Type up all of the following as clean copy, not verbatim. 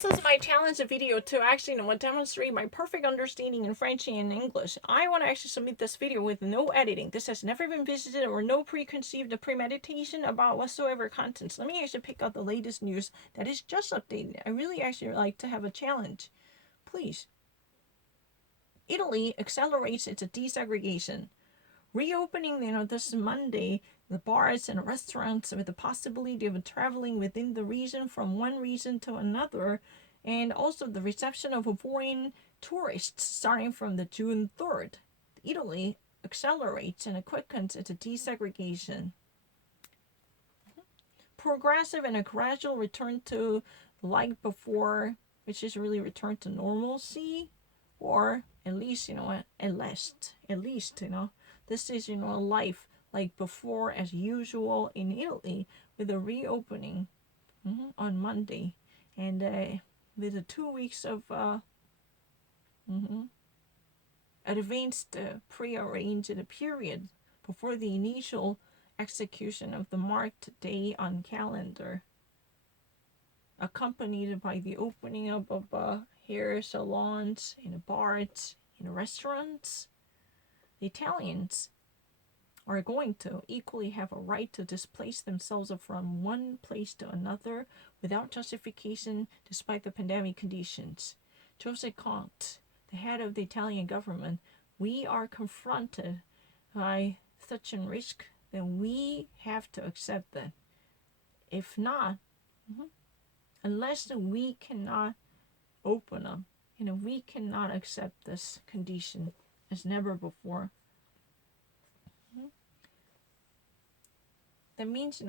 This is my challenge video to actually demonstrate my perfect understanding in French and English. I want to actually submit this video with no editing. This has never been visited or no preconceived premeditation about whatsoever contents. Let me actually pick out the latest news that is just updated. I really actually like to have a challenge. Please. Italy accelerates its desegregation. Reopening, this Monday, the bars and restaurants with the possibility of traveling within the region from one region to another, and also the reception of foreign tourists starting from the June 3rd. Italy accelerates and quickens its desegregation. Progressive and a gradual return to like before, which is really return to normalcy, or at least, this is, life like before as usual in Italy with a reopening on Monday, and with the 2 weeks of advanced pre-arranged period before the initial execution of the marked day on calendar, accompanied by the opening up of hair salons and bars and restaurants. The Italians are going to equally have a right to displace themselves from one place to another without justification despite the pandemic conditions. Joseph Conte, the head of the Italian government, we are confronted by such a risk, then we have to accept that. If not, unless we cannot open up, we cannot accept this condition as never before. That means,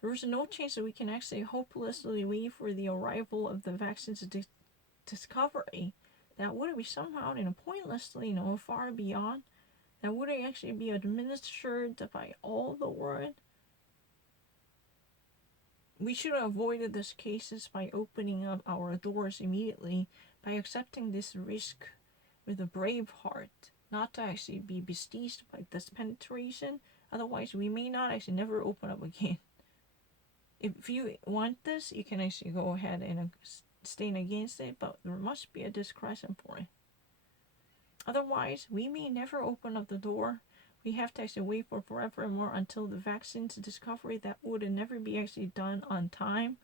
there is no chance that we can actually hopelessly wait for the arrival of the vaccine's discovery. That would be somehow, pointlessly, far beyond. That would actually be administered by all the world. We should have avoided these cases by opening up our doors immediately, by accepting this risk with a brave heart, not to actually be besieged by this penetration. Otherwise, we may not actually never open up again. If you want this, you can actually go ahead and stand against it, but there must be a discretion for it. Otherwise, we may never open up the door. We have to actually wait for forever and more until the vaccine's discovery. That would never be actually done on time.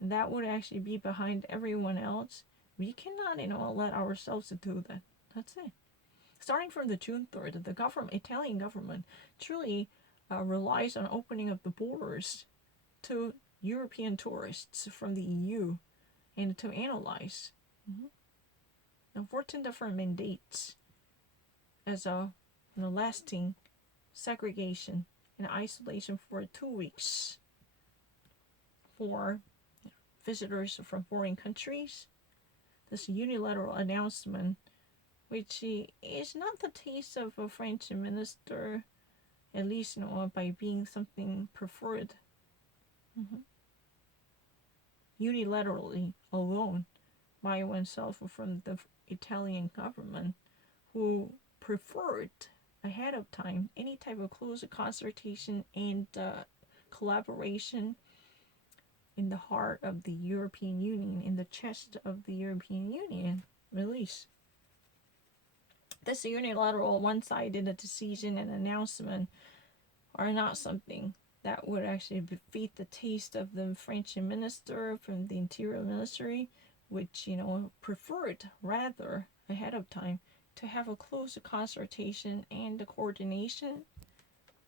And that would actually be behind everyone else. We cannot, let ourselves do that. That's it. Starting from the June 3rd, the Italian government truly relies on opening up the borders to European tourists from the EU and to analyze 14 different mandates as a lasting segregation and isolation for 2 weeks for visitors from foreign countries. This unilateral announcement, which is not the taste of a French minister, at least by being something preferred unilaterally alone by oneself from the Italian government, who preferred ahead of time any type of close consultation and collaboration in the heart of the European Union, in the chest of the European Union release. This unilateral, one-sided decision and announcement are not something that would actually defeat the taste of the French minister from the Interior Ministry, which, preferred rather ahead of time to have a close consultation and coordination.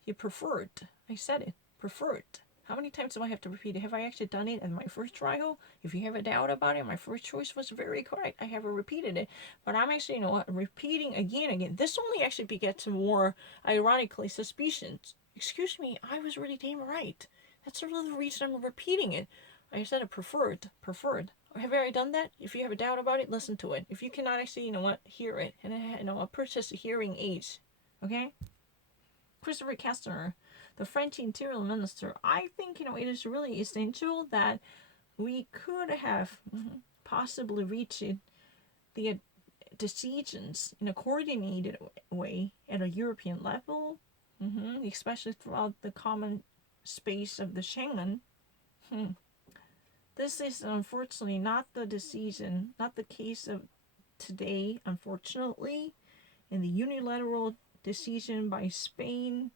He preferred. I said it. Preferred. How many times do I have to repeat it? Have I actually done it in my first trial? If you have a doubt about it, my first choice was very correct. I have repeated it. But I'm actually, repeating again. This only actually begets more, ironically, suspicions. Excuse me, I was really damn right. That's really the reason I'm repeating it. I said it preferred. Have I already done that? If you have a doubt about it, listen to it. If you cannot actually, hear it, and purchase hearing aids. Okay? Christopher Kastner, the French Interior Minister, I think, it is really essential that we could have possibly reached the decisions in a coordinated way at a European level, especially throughout the common space of the Schengen. This is unfortunately not the decision, not the case of today, unfortunately. In the unilateral decision by Spain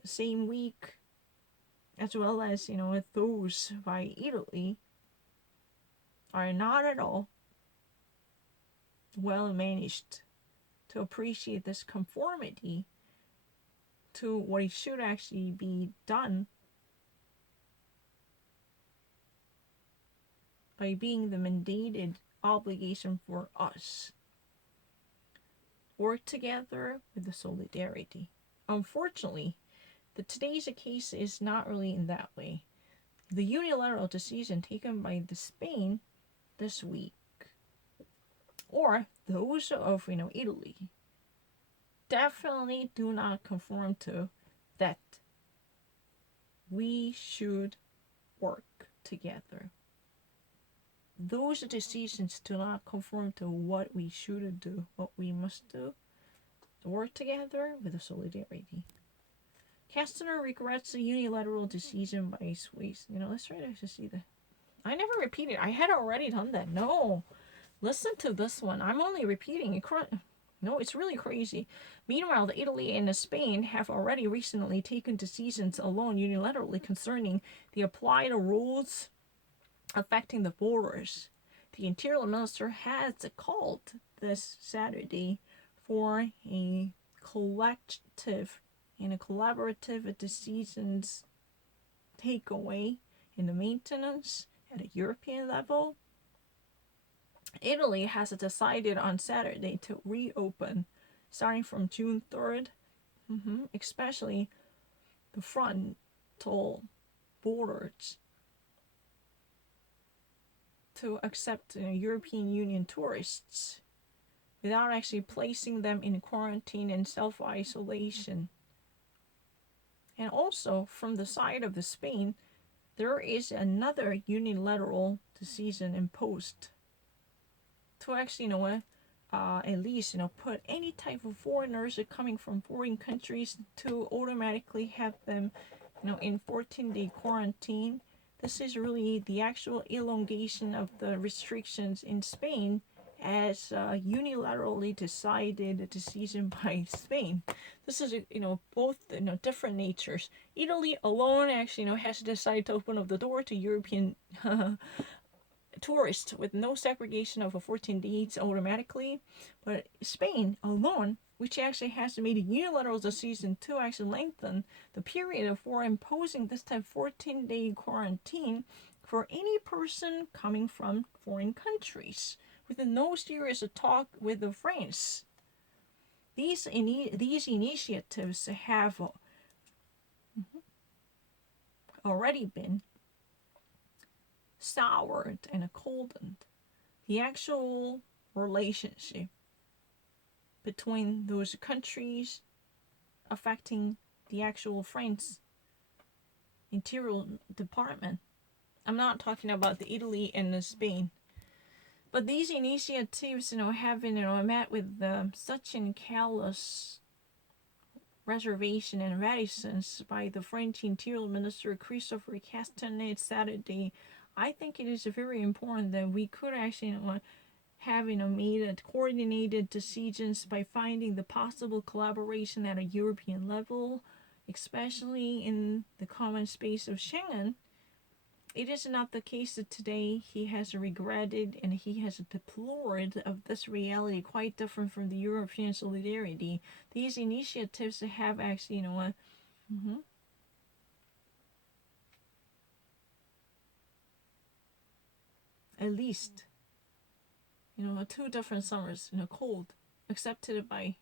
the same week, as well as, those by Italy, are not at all well managed to appreciate this conformity to what it should actually be done by being the mandated obligation for us. Work together with the solidarity. Unfortunately, today's case is not really in that way. The unilateral decision taken by the Spain this week, or those of Italy, definitely do not conform to that we should work together. Those decisions do not conform to what we should do, what we must do. Work together with the solidarity. Kastner regrets the unilateral decision by Swiss. Let's try to see that. I never repeated. I had already done that. No. Listen to this one. I'm only repeating it. No, it's really crazy. Meanwhile, Italy and Spain have already recently taken decisions alone unilaterally concerning the applied rules affecting the borders. The Interior Minister has called this Saturday for a collective and a collaborative decisions takeaway in the maintenance at a European level. Italy has decided on Saturday to reopen starting from June 3rd, especially the frontal borders to accept European Union tourists without actually placing them in quarantine and self-isolation. And also, from the side of Spain, there is another unilateral decision imposed to actually, at least, put any type of foreigners coming from foreign countries to automatically have them, in 14-day quarantine. This is really the actual elongation of the restrictions in Spain as unilaterally decided decision by Spain. This is, both, different natures. Italy alone actually, has decided to open up the door to European tourists with no segregation of 14 days automatically. But Spain alone, which actually has made a unilateral decision to actually lengthen the period for imposing this type of 14-day quarantine for any person coming from foreign countries, with no serious talk with France. These initiatives have already been soured and colded the actual relationship between those countries, affecting the actual France Interior Department. I'm not talking about the Italy and the Spain. But these initiatives, have been, met with such a callous reservation and reticence by the French Interior Minister Christophe Castanet Saturday. I think it is very important that we could actually have made coordinated decisions by finding the possible collaboration at a European level, especially in the common space of Schengen. It is not the case that today he has regretted and he has deplored of this reality quite different from the European solidarity. These initiatives have actually, at least, 2 different summers, cold, accepted by,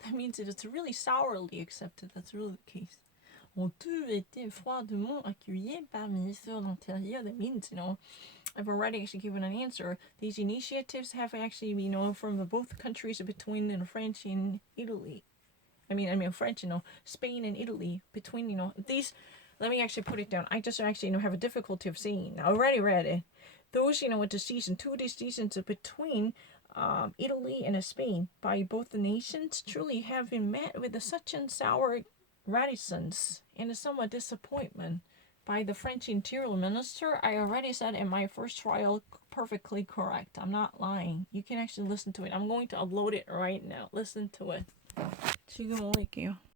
that means it's really sourly accepted, that's really the case. Ont tous été froidement accueillis par le ministère de l'Intérieur. That means, I've already actually given an answer. These initiatives have actually, from both countries between France and Italy. I mean French, Spain and Italy, between, these, let me actually put it down. I just actually, have a difficulty of saying. I already read it. Those, with decisions, 2 decisions between Italy and Spain by both the nations truly have been met with such a sour reticence and a somewhat disappointment by the French Interior Minister. I already said in my first trial, perfectly correct. I'm not lying. You can actually listen to it. I'm going to upload it right now. Listen to it. 지금 올릴게요.